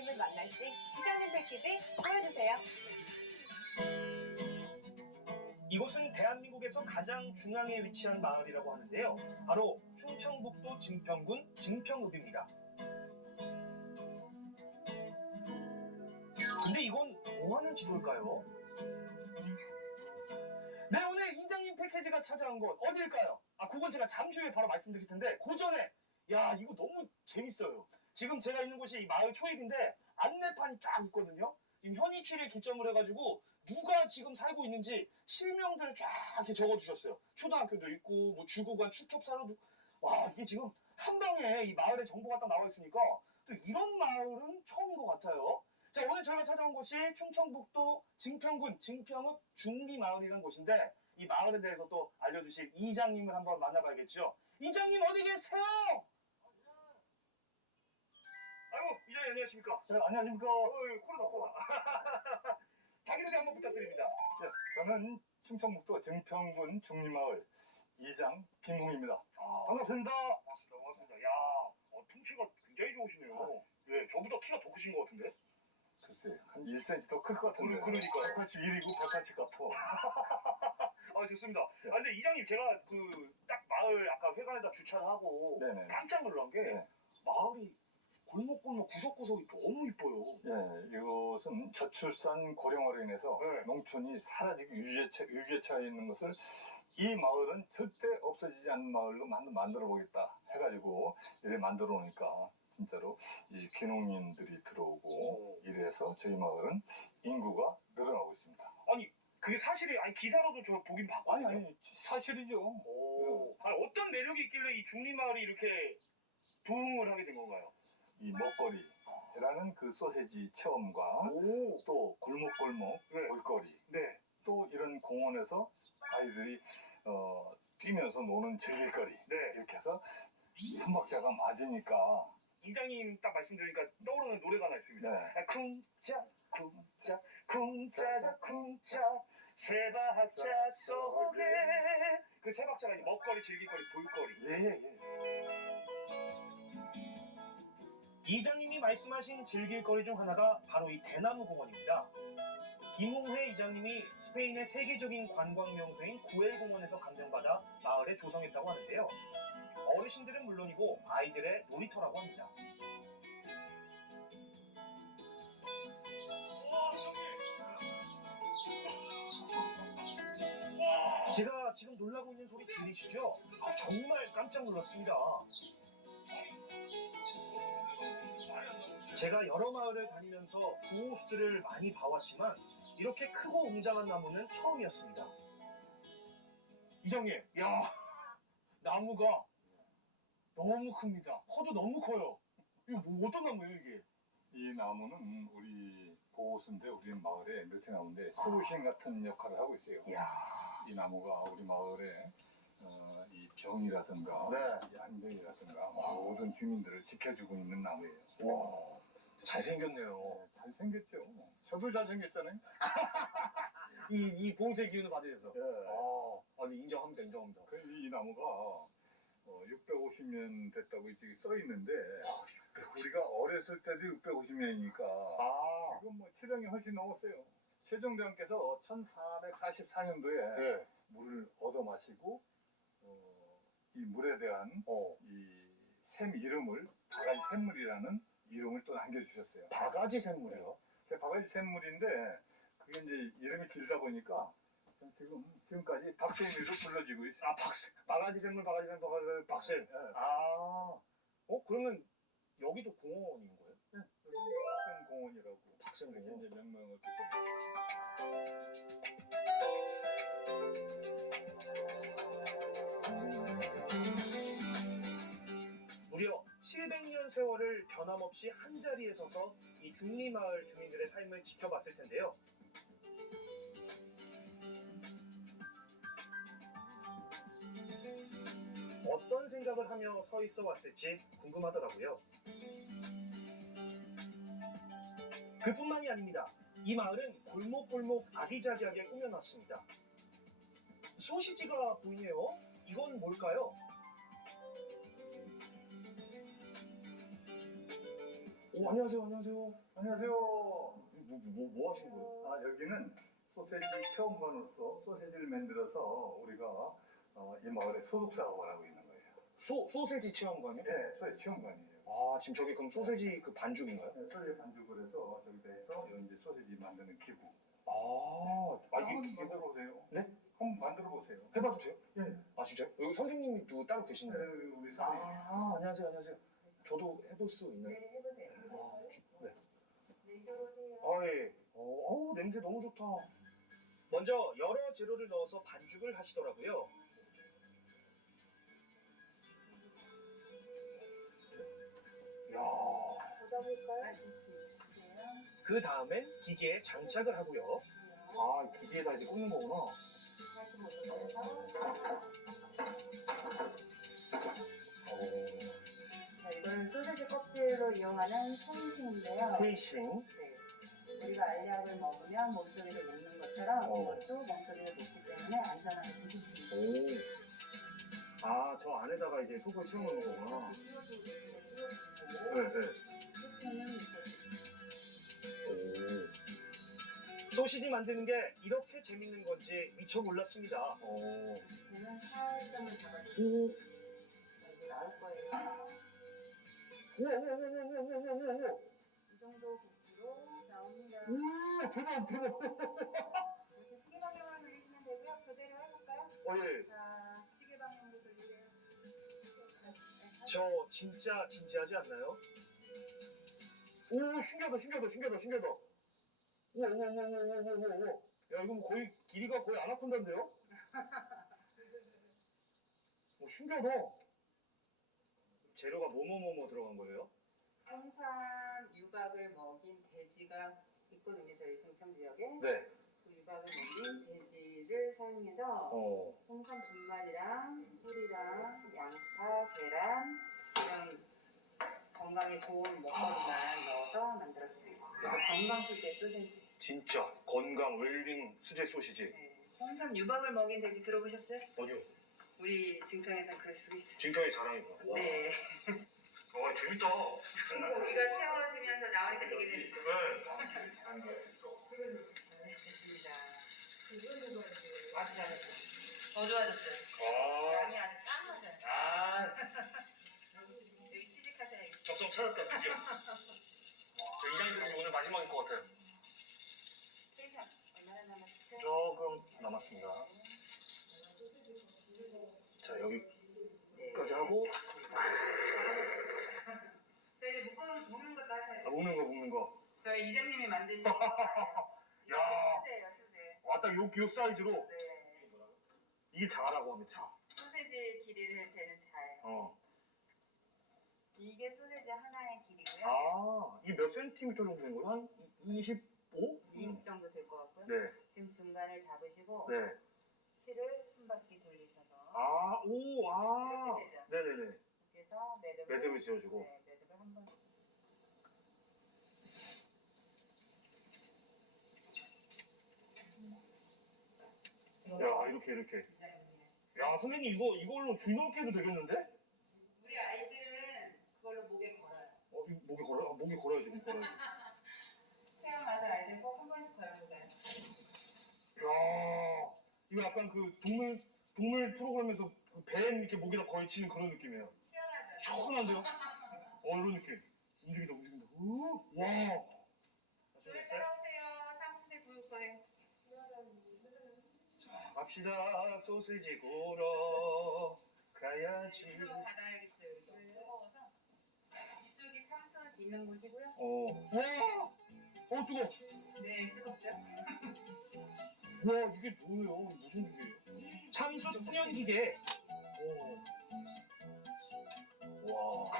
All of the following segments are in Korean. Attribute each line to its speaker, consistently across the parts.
Speaker 1: 이장님을 만날지 이장님 패키지 보여주세요.
Speaker 2: 이곳은 대한민국에서 가장 중앙에 위치한 마을이라고 하는데요. 바로 충청북도 증평군 증평읍입니다. 근데 이건 뭐하는 지도일까요? 네, 오늘 이장님 패키지가 찾아온 곳 어디일까요? 아, 그건 제가 잠시 후에 바로 말씀드릴 텐데 그 전에 야, 이거 너무 재밌어요. 지금 제가 있는 곳이 이 마을 초입인데 안내판이 쫙 있거든요. 지금 현위치를 기점으로 해가지고 누가 지금 살고 있는지 실명들을 쫙 이렇게 적어주셨어요. 초등학교도 있고 뭐 주구관 축협사로도 와 이게 지금 한 방에 이 마을의 정보가 딱 나와 있으니까 또 이런 마을은 처음인 것 같아요. 자 오늘 저희가 찾아온 곳이 충청북도 증평군 증평읍 중리마을이라는 곳인데 이 마을에 대해서 또 알려주실 이장님을 한번 만나봐야겠죠. 이장님 어디 계세요? 아이고 이장님 안녕하십니까?
Speaker 3: 네, 안녕하십니까.
Speaker 2: 어, 코로 넣고 자기소개 한번 부탁드립니다.
Speaker 3: 네, 저는 충청북도 증평군 중리마을 이장 김웅입니다.
Speaker 2: 아,
Speaker 3: 반갑습니다.
Speaker 2: 반갑습니다. 반갑습니다. 야, 어, 통치가 굉장히 좋으시네요. 예, 저보다 키가 더 크신 것 같은데?
Speaker 3: 글쎄, 한 1cm 더 클 것 같은데.
Speaker 2: 그- 그러니까요.
Speaker 3: 181이고 180 같아.
Speaker 2: 아, 좋습니다.
Speaker 3: 네.
Speaker 2: 아, 근데 이장님, 제가 그, 딱 마을 아까 회관에다 주차를 하고
Speaker 3: 네네.
Speaker 2: 깜짝 놀란 게
Speaker 3: 네.
Speaker 2: 마을이 골목골목 구석구석이 너무 이뻐요.
Speaker 3: 예, 이것은 저출산 고령화로 인해서
Speaker 2: 네.
Speaker 3: 농촌이 사라지고 위기에 처해 있는 것을 이 마을은 절대 없어지지 않는 마을로 만- 만들어 보겠다 해가지고 이래 만들어 놓으니까 진짜로 이 귀농인들이 들어오고
Speaker 2: 오.
Speaker 3: 이래서 저희 마을은 인구가 늘어나고 있습니다.
Speaker 2: 아니, 그게 사실이, 아니, 기사로도 저 보긴 봤거든요.
Speaker 3: 아니 아니 사실이죠.
Speaker 2: 오. 아니, 어떤 매력이 있길래 이 중리마을이 이렇게 부흥을 하게 된 건가요?
Speaker 3: 이 먹거리라는 그 소세지 체험과
Speaker 2: 오.
Speaker 3: 또 골목골목
Speaker 2: 네.
Speaker 3: 볼거리
Speaker 2: 네.
Speaker 3: 또 이런 공원에서 아이들이 어, 뛰면서 노는 즐길거리
Speaker 2: 네.
Speaker 3: 이렇게 해서 삼박자가 맞으니까
Speaker 2: 이장님 딱 말씀드리니까 떠오르는 노래가 하나 있습니다.
Speaker 3: 네.
Speaker 2: 아, 쿵짜 쿵짜 쿵짜자 쿵짜 세 박자 속에 그 세 박자가 이제 먹거리 즐길거리 볼거리
Speaker 3: 예 예 예
Speaker 2: 이장님이 말씀하신 즐길 거리 중 하나가 바로 이 대나무 공원입니다. 김홍회 이장님이 스페인의 세계적인 관광 명소인 구엘 공원에서 감명받아 마을에 조성했다고 하는데요. 어르신들은 물론이고 아이들의 놀이터라고 합니다. 제가 지금 놀라고 있는 소리 들리시죠? 아, 정말 깜짝 놀랐습니다. 제가 여러 마을을 다니면서 구호수들을 많이 봐왔지만 이렇게 크고 웅장한 나무는 처음이었습니다. 이장님, 야 나무가 너무 큽니다. 커도 너무 커요. 이거 뭐 어떤 나무예요 이게?
Speaker 3: 이 나무는 우리 보호수인데 우리 마을에 느티나무인데 소신 같은 역할을 하고 있어요.
Speaker 2: 이야,
Speaker 3: 이 나무가 우리 마을에 어, 이 병이라든가
Speaker 2: 네.
Speaker 3: 이 안정이라든가 모든 주민들을 지켜주고 있는 나무예요.
Speaker 2: 와, 잘생겼네요.
Speaker 3: 어, 잘생겼죠. 저도 잘생겼잖아요.
Speaker 2: 이, 이 봉쇄 기운을 받으셔서.
Speaker 3: 예.
Speaker 2: 아, 아니 인정합니다, 인정합니다.
Speaker 3: 그이 나무가 어, 650년 됐다고 지금 써 있는데 우리가 어렸을 때도 650년이니까
Speaker 2: 아,
Speaker 3: 지금 뭐 치령이 훨씬 넘었어요. 세종대왕께서 1444년도에
Speaker 2: 네.
Speaker 3: 물을 얻어 마시고 어, 이 물에 대한
Speaker 2: 어,
Speaker 3: 이 샘 이름을 바가지 샘물이라는 이름을 또 남겨주셨어요.
Speaker 2: 바가지 샘물이요.
Speaker 3: 그 바가지 샘물인데 그게 이제 이름이 길다 보니까 지금 지금까지 박수미로 불러지고 있어요.
Speaker 2: 아, 박스, 바가지 샘물, 바가지 샘물, 바가지 박스.
Speaker 3: 예.
Speaker 2: 아, 어 그러면 여기도 공원인 거예요?
Speaker 3: 박생공원이라고
Speaker 2: 박생공원.
Speaker 3: 이렇게 이제 명명을.
Speaker 2: 무려 700년 세월을 변함없이 한 자리에 서서 이 중리마을 주민들의 삶을 지켜봤을 텐데요. 어떤 생각을 하며 서 있어 왔을지 궁금하더라고요. 그뿐만이 아닙니다. 이 마을은 골목골목 아기자기하게 꾸며놨습니다. 소시지가 보이네요. 이건 뭘까요? 오, 안녕하세요, 안녕하세요.
Speaker 3: 안녕하세요.
Speaker 2: 뭐, 뭐, 뭐 하신 거예요?
Speaker 3: 아, 여기는 소세지 체험관으로서 소세지를 만들어서 우리가 어, 이 마을에 소득 사업을 하고 있는 거예요.
Speaker 2: 소, 소세지 체험관이요?
Speaker 3: 네, 소세지 체험관이에요.
Speaker 2: 아, 지금 저기 그럼 소세지 그 반죽인가요?
Speaker 3: 네, 소세지 반죽을 해서 저기다 해서 이 이제 소세지 만드는 기구.
Speaker 2: 아, 아
Speaker 3: 한번
Speaker 2: 이게
Speaker 3: 만들어 보세요.
Speaker 2: 네?
Speaker 3: 한번 만들어 보세요.
Speaker 2: 해봐도 돼요?
Speaker 3: 네.
Speaker 2: 아, 진짜요? 여기 선생님이 또 따로
Speaker 3: 네,
Speaker 2: 계신가요?
Speaker 3: 우리 선생님.
Speaker 2: 아, 안녕하세요, 안녕하세요. 저도 해볼 수 있나요?
Speaker 1: 네,
Speaker 2: 네.
Speaker 1: 네.
Speaker 2: 아, 예. 어, 어우, 냄새 너무 좋다. 먼저 여러 재료를 넣어서 반죽을 하시더라고요. 야,
Speaker 1: 걷어볼까요?
Speaker 2: 그 다음엔 기계에 장착을 하고요. 아, 기계에다 이제 꽂는 거구나.
Speaker 1: 어,
Speaker 4: 자, 이거는 소세지 껍질로 이용하는 통신인데요.
Speaker 2: 페이싱.
Speaker 4: 네. 우리가 알약을 먹으면 몸속에서 녹는 것처럼
Speaker 2: 어.
Speaker 4: 이것도 몸속에 녹기 때문에 안전하게 드실 수 있어요.
Speaker 2: 오. 아, 저 안에다가 이제 속을 채워놓는 거구나. 네, 네. 오. 소시지 만드는 게 이렇게 재밌는 건지 미처 몰랐습니다. 오.
Speaker 4: 얘는 살점을 잡아주고
Speaker 2: 오.
Speaker 4: 나올 거예요.
Speaker 2: 오오오오오오오오.
Speaker 4: 이 정도 굵기로 나옵니다.
Speaker 2: 오, 대박, 대박.
Speaker 4: 이렇게 시계 방향으로 돌리시면 되고요. 그대로 해볼까요?
Speaker 2: 어, 예.
Speaker 4: 자, 시계 방향으로 돌리세요.
Speaker 2: 저 진짜 진지하지 않나요? 오, 신기하다, 신기하다, 신기하다, 신기하다. 오, 오, 오, 오, 오, 오, 오, 오. 야, 뭐 거의 길이가 거의 아나콘다인데요? 오, 신기하다. 재료가 뭐뭐뭐뭐 들어간 거예요?
Speaker 4: 홍삼 유박을 먹인 돼지가 있거든요. 저희 송평 지역에.
Speaker 2: 네.
Speaker 4: 그 유박을 먹인 돼지를 사용해서
Speaker 2: 어.
Speaker 4: 홍삼 분말이랑 꿀이랑 양파, 계란 이런 건강에 좋은 먹거리만 넣어서 만들었습니다. 건강 수제 소세지.
Speaker 2: 진짜 건강 웰빙 수제 소시지.
Speaker 4: 네. 홍삼 유박을 먹인 돼지 들어보셨어요?
Speaker 2: 어디요?
Speaker 4: 우리 증평에서 그걸 쓰고 있어요.
Speaker 2: 진경의 자랑이구나. 와.
Speaker 4: 네.
Speaker 2: 와, 재밌다.
Speaker 4: 고기가 채워지면서 나오니까 되게 재밌죠.
Speaker 2: 네.
Speaker 4: 네, 됐습니다. 아주 잘했어요. 더 좋아졌어요.
Speaker 2: 아.
Speaker 4: 양이 아주 짱하죠.
Speaker 2: 아.
Speaker 4: 여기 취직하셔야겠어요.
Speaker 2: 적성 찾았다 드디어. 이장님 오늘 마지막일 것 같아요.
Speaker 4: 세상 얼마나 남았죠?
Speaker 2: 조금 남았습니다. 자 여기까지 하고
Speaker 4: 자, 이제 묶은, 묶는 것도 하셔야
Speaker 2: 아,
Speaker 4: 돼요.
Speaker 2: 먹는 거 먹는 거.
Speaker 4: 저희 이장님이 만든 이거
Speaker 2: 야.
Speaker 4: 수제예요, 수제.
Speaker 2: 왔다 요, 요 사이즈로
Speaker 4: 네.
Speaker 2: 이게 자라고 하면 자.
Speaker 4: 소세지 길이를 재는 자예요.
Speaker 2: 어.
Speaker 4: 이게 소세지 하나의 길이고요.
Speaker 2: 아 이게 몇 센티미터 정도 되는 거예요? 한 25?
Speaker 4: 20 정도 될 것 같고요.
Speaker 2: 네.
Speaker 4: 지금 중간을 잡으시고
Speaker 2: 네.
Speaker 4: 실을 한 바퀴 돌리셔서
Speaker 2: 아, 오, 아.
Speaker 4: 이렇게 되죠.
Speaker 2: 네네네.
Speaker 4: 그래서 매듭을
Speaker 2: 매듭을 지어주고.
Speaker 4: 네, 매듭을 한 번.
Speaker 2: 야, 이렇게, 이렇게. 야, 선생님, 이거, 이걸로 줄 넘게 해도 되겠는데?
Speaker 4: 우리 아이들은 그걸로 목에 걸어요.
Speaker 2: 어, 이거 목에 걸어요? 아, 목에 걸어야지, 목에 걸어야지.
Speaker 4: 체험 와서 아이들 꼭 한 번씩 걸어볼까요?
Speaker 2: 야 이거 약간 그 동물, 동물 프로그램에서 그뱀 이렇게 목에다 걸치는 그런 느낌이에요.
Speaker 4: 시원하죠?
Speaker 2: 시원한데요? 어, 이런 느낌. 움직인다, 움직인다. 우, 와.
Speaker 4: 줄
Speaker 2: 됐어요?
Speaker 4: 따라오세요. 참치새 구육소에.
Speaker 2: 자, 갑시다. 소시지 구러 가야지.
Speaker 4: 이거 닫아야겠어요. 이거 무거워서. 이쪽이 참수 있는 곳이고요.
Speaker 2: 어. 와! 어, 뜨거!
Speaker 4: 네, 뜨겁죠?
Speaker 2: 와, 이게 뭐예요? 무슨 기계예요? 참수 풍년 기계. 오. 와.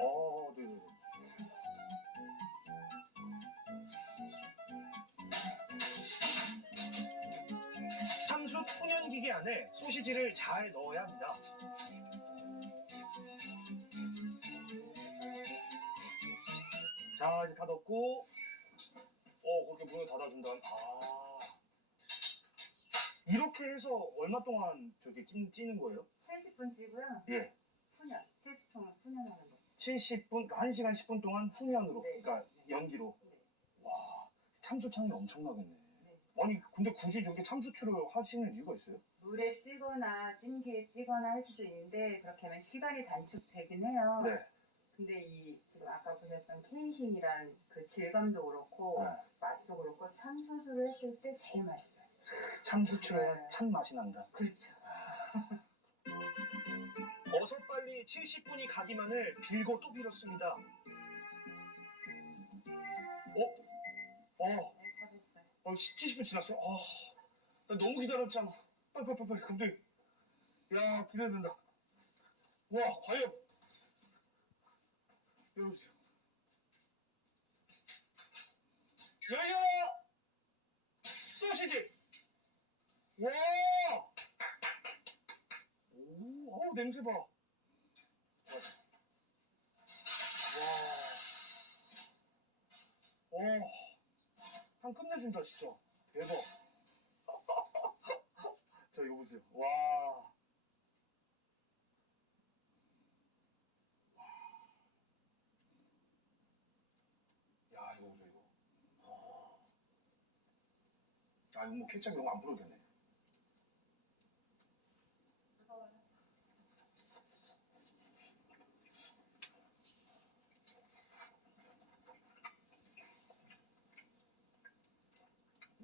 Speaker 2: 어, 네네. 참수 풍년 기계 안에 소시지를 잘 넣어야 합니다. 자, 이제 다 넣고, 문을 닫아준 다음, 아. 이렇게 해서 얼마 동안 저기 찌, 찌는 거예요?
Speaker 4: 70 70분 찌고요.
Speaker 2: 예.
Speaker 4: 훈연, 70분은 훈연하는 거.
Speaker 2: 70분, 1시간 10분 동안 훈연으로,
Speaker 4: 네.
Speaker 2: 그러니까 연기로.
Speaker 4: 네.
Speaker 2: 와, 참수창이 엄청나겠네.
Speaker 4: 네.
Speaker 2: 아니, 근데 굳이 저렇게 참수추를 하시는 이유가 있어요?
Speaker 4: 물에 찌거나 찜기에 찌거나 할 수도 있는데 그렇게 하면 시간이 단축되긴 해요.
Speaker 2: 네.
Speaker 4: 근데 이 지금 아까 보셨던 케이신이란 그 질감도 그렇고
Speaker 2: 네.
Speaker 4: 맛도 그렇고 참수술을 했을 때 제일 맛있어요.
Speaker 2: 해야
Speaker 4: 네.
Speaker 2: 참 맛이 난다.
Speaker 4: 그렇죠.
Speaker 2: 어서 빨리 70분이 가기만을 빌고 또 빌었습니다. 어? 어?
Speaker 4: 네, 다 됐어요.
Speaker 2: 어, 70분 지났어요? 아, 나 너무 기다렸잖아. 빨리, 빨리, 빨리, 빨리. 감독님. 야, 기대된다. 와, 과연. 열어주세요. 열려! 소시지! 와! 오, 어우, 냄새 봐. 와. 와. 한 끝내준다 진짜 대박 자 이거 보세요 와 야, 이거 보세요, 이거. 아, 이거 뭐 케첩 이런 거안 뿌려도 되네.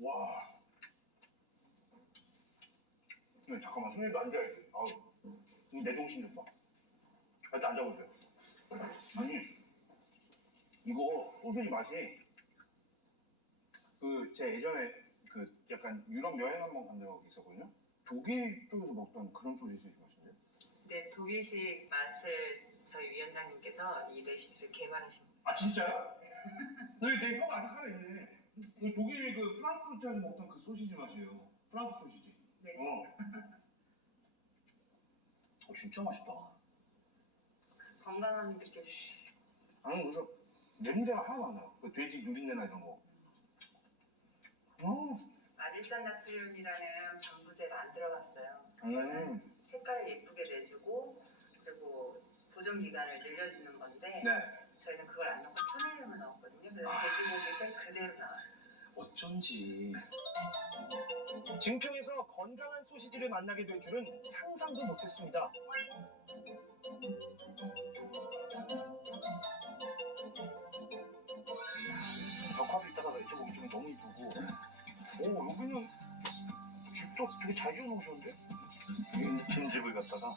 Speaker 2: 와. 네, 잠깐만, 손님도 앉아야지. 아우, 이내 정신 좀 봐. 아, 일단 앉아보세요. 아니, 이거 소세지 맛이 그 제 예전에 그 약간 유럽 여행 한번 간 적이 있었거든요. 독일 쪽에서 먹던 그런 소세지 맛인데.
Speaker 4: 네, 독일식 맛을 저희 위원장님께서 이 레시피를 개발하신
Speaker 2: 아 진짜요? 네, 내형 아직 살아있네. 그 독일 그 프랑크푸르트에서 먹던 그 소시지 맛이에요. 프랑크 소시지.
Speaker 4: 네.
Speaker 2: 어. 어 진짜 맛있다.
Speaker 4: 건강한 느낌.
Speaker 2: 나는 그래서 냄새가 하나도 안 나요. 그 돼지 누린내나 이런 거. 음,
Speaker 4: 아질산 나트륨이라는 방부제가 안 들어갔어요.
Speaker 2: 음,
Speaker 4: 색깔을 예쁘게 내주고 그리고 보존 기간을 늘려주는 건데
Speaker 2: 네.
Speaker 4: 저희는 그걸 안 넣고 천일염을 넣었거든요. 그래서
Speaker 2: 아.
Speaker 4: 돼지고기 색 그대로 나와요.
Speaker 2: 어쩐지. 증평에서 건강한 소시지를 만나게 될 줄은 상상도 못했습니다. 집도 되게 잘 지어 놓으셨는데?
Speaker 3: 이 빈집을 갖다가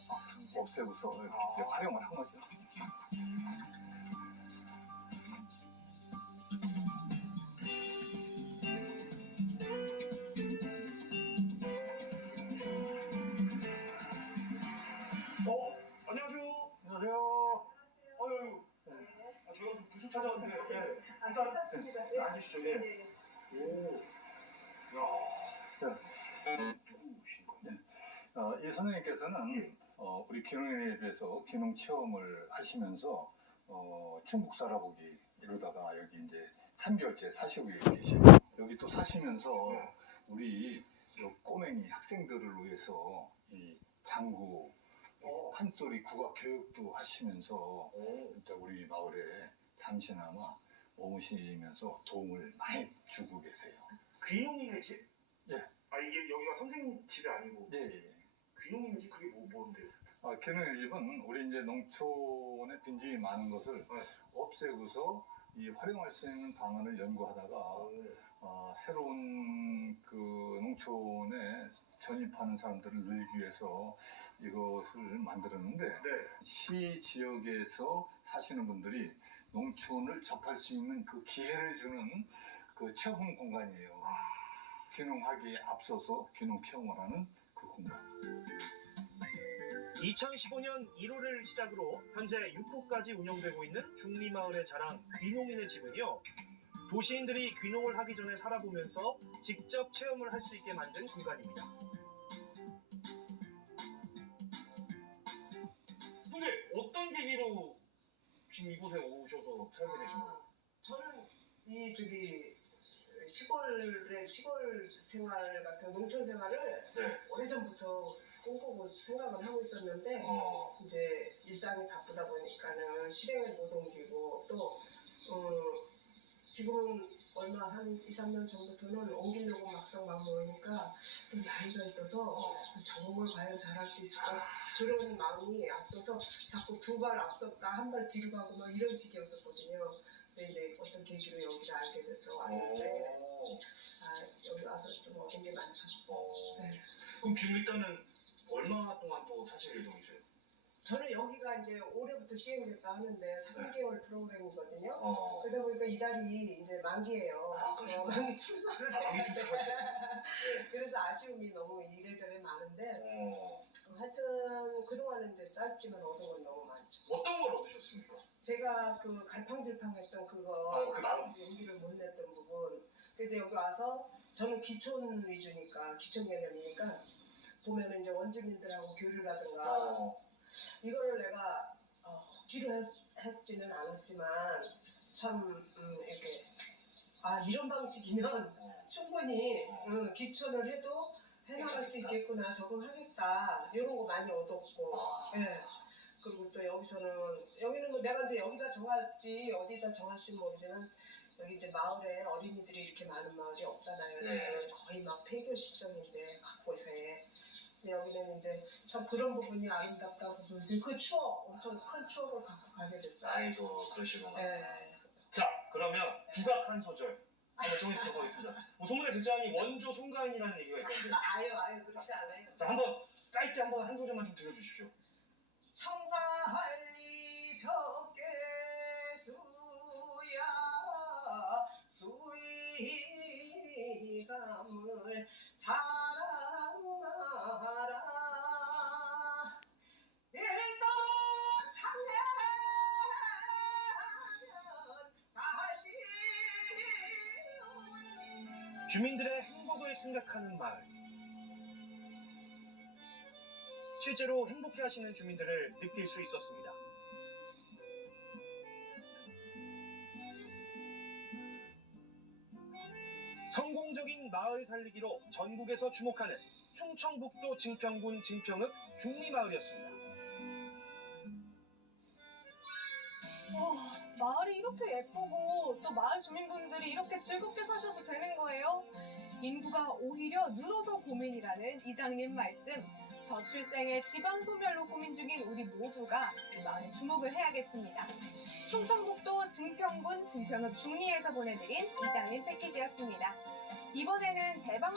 Speaker 3: 없애고서 이제 활용을 한 거죠.
Speaker 2: 어? 안녕하세요.
Speaker 3: 안녕하세요.
Speaker 2: 아유, 아, 제가 좀 부식 찾아왔는데, 예.
Speaker 1: 아,
Speaker 2: 일단
Speaker 1: 괜찮습니다. 네.
Speaker 2: 앉으시죠, 예.
Speaker 1: 네, 네.
Speaker 2: 오, 야. 누구신 거냐?
Speaker 3: 어, 이 선생님께서는 어, 우리 기농에 비해서 기농 체험을 하시면서 어, 중국 살아보기 이러다가 여기 이제 3개월째 사시고 계시고 여기 또 사시면서 우리 요 꼬맹이 학생들을 위해서 이 장구 어, 판소리 국악 교육도 하시면서
Speaker 2: 오.
Speaker 3: 진짜 우리 마을에 잠시나마 머무시면서 도움을 많이 주고 계세요.
Speaker 2: 귀농이네 집?
Speaker 3: 예.
Speaker 2: 아 이게 여기가 선생님 집이 아니고
Speaker 3: 네. 예.
Speaker 2: 귀농인 집 그게 뭐 뭔데요?
Speaker 3: 아, 기능의 집은 우리 이제 농촌에 빈집이 많은 것을
Speaker 2: 네.
Speaker 3: 없애고서 이 활용할 수 있는 방안을 연구하다가 아, 새로운 그 농촌에 전입하는 사람들을 늘리기 위해서 이것을 만들었는데
Speaker 2: 네.
Speaker 3: 시 지역에서 사시는 분들이 농촌을 접할 수 있는 그 기회를 주는 그 체험 공간이에요. 귀농하기에 앞서서 귀농 체험을 하는 그 공간.
Speaker 2: 2015년 1월을 시작으로 현재 6호까지 운영되고 있는 중리마을의 자랑 귀농인의 집은요. 도시인들이 귀농을 하기 전에 살아보면서 직접 체험을 할 수 있게 만든 공간입니다. 근데 어떤 계기로 지금 이곳에 오셔서 살게 되신 거예요?
Speaker 1: 저는 이 저기 시골의 시골 생활 같은 농촌 생활을
Speaker 2: 네.
Speaker 1: 오래전부터 꿈꾸고 생각을 하고 있었는데
Speaker 2: 어.
Speaker 1: 이제 일상이 바쁘다 보니까는 실행을 못 옮기고 또 음, 지금은 얼마 한 2, 3년 전부터는 옮기려고 막상 막 모으니까 좀 나이가 있어서 적응을 과연 잘할 수 있을까 그런 마음이 앞서서 자꾸 두 발 앞섰다 한 발 뒤로 가고 막 이런 식이었었거든요. 이제 어떤 계기로 여기를 알게 돼서 왔는데
Speaker 2: 어.
Speaker 1: 아 여기 와서 좀 얻은 게 많죠.
Speaker 2: 어.
Speaker 1: 네.
Speaker 2: 그럼 지금 일단은 얼마 동안 또 사실 예정이세요?
Speaker 1: 저는 여기가 이제 올해부터 시행됐다 하는데 3개월 프로그램이거든요.
Speaker 2: 어.
Speaker 1: 그러다 보니까 이달이 이제 만기예요.
Speaker 2: 아, 그러시구나.
Speaker 1: 어, 만기 출소를
Speaker 2: 아. 출소하시네. 네.
Speaker 1: 그래서 아쉬움이 너무 이래저래 많은데
Speaker 2: 어.
Speaker 1: 하여튼 그동안은 이제 짧지만 얻은 건 너무 많죠.
Speaker 2: 어떤 걸 얻으셨습니까?
Speaker 1: 제가 그 갈팡질팡했던 그거
Speaker 2: 아, 그.
Speaker 1: 용기를 못 냈던 부분. 근데 여기 와서 저는 기촌 위주니까 기촌 개념이니까 보면은 이제 원주민들하고 교류라든가
Speaker 2: 어.
Speaker 1: 이거를 내가 어, 억지로 했, 했지는 않았지만 참 음, 이렇게 아 이런 방식이면 충분히 음, 기촌을 해도 해나갈 수 있겠구나 적응하겠다 이런 거 많이 얻었고
Speaker 2: 아.
Speaker 1: 예. 그리고 또 여기서는 여기는 뭐 내가 이제 여기다 정할지 어디다 정할지 모르지만 여기 이제 마을에 어린이들이 이렇게 많은 마을이 없잖아요.
Speaker 2: 네.
Speaker 1: 지금 거의 막 폐교 시점인데 각 곳에. 근데 여기는 이제 참 그런 부분이 아름답다고 그 추억 엄청 큰 추억을 갖고 가게 됐어요.
Speaker 2: 아이고 그러시구나.
Speaker 1: 예.
Speaker 2: 자 그러면 국악 한 소절 한번 정해보도록 하겠습니다. 뭐 소문에 듣자니 원조 순간이라는 얘기가 있던데.
Speaker 1: 아유 아유 그렇지 않아요.
Speaker 2: 자 한번 짧게 한번 한 소절만 좀 들려주십시오.
Speaker 1: 수위감을 자랑하라
Speaker 2: 주민들의 행복을 생각하는 마을. 실제로 행복해하시는 주민들을 느낄 수 있었습니다. 성공적인 마을 살리기로 전국에서 주목하는 충청북도 증평군 증평읍 중리마을이었습니다.
Speaker 5: 와, 마을이 이렇게 예쁘고 또 마을 주민분들이 이렇게 즐겁게 사셔도 되는 거예요? 인구가 오히려 늘어서 고민이라는 이장님 말씀. 저출생의 집안 소멸로 고민 중인 우리 모두가 이 마을에 주목을 해야겠습니다. 충청북도 증평군 증평읍 중리에서 보내드린 이장님 패키지였습니다. 이번에는 대박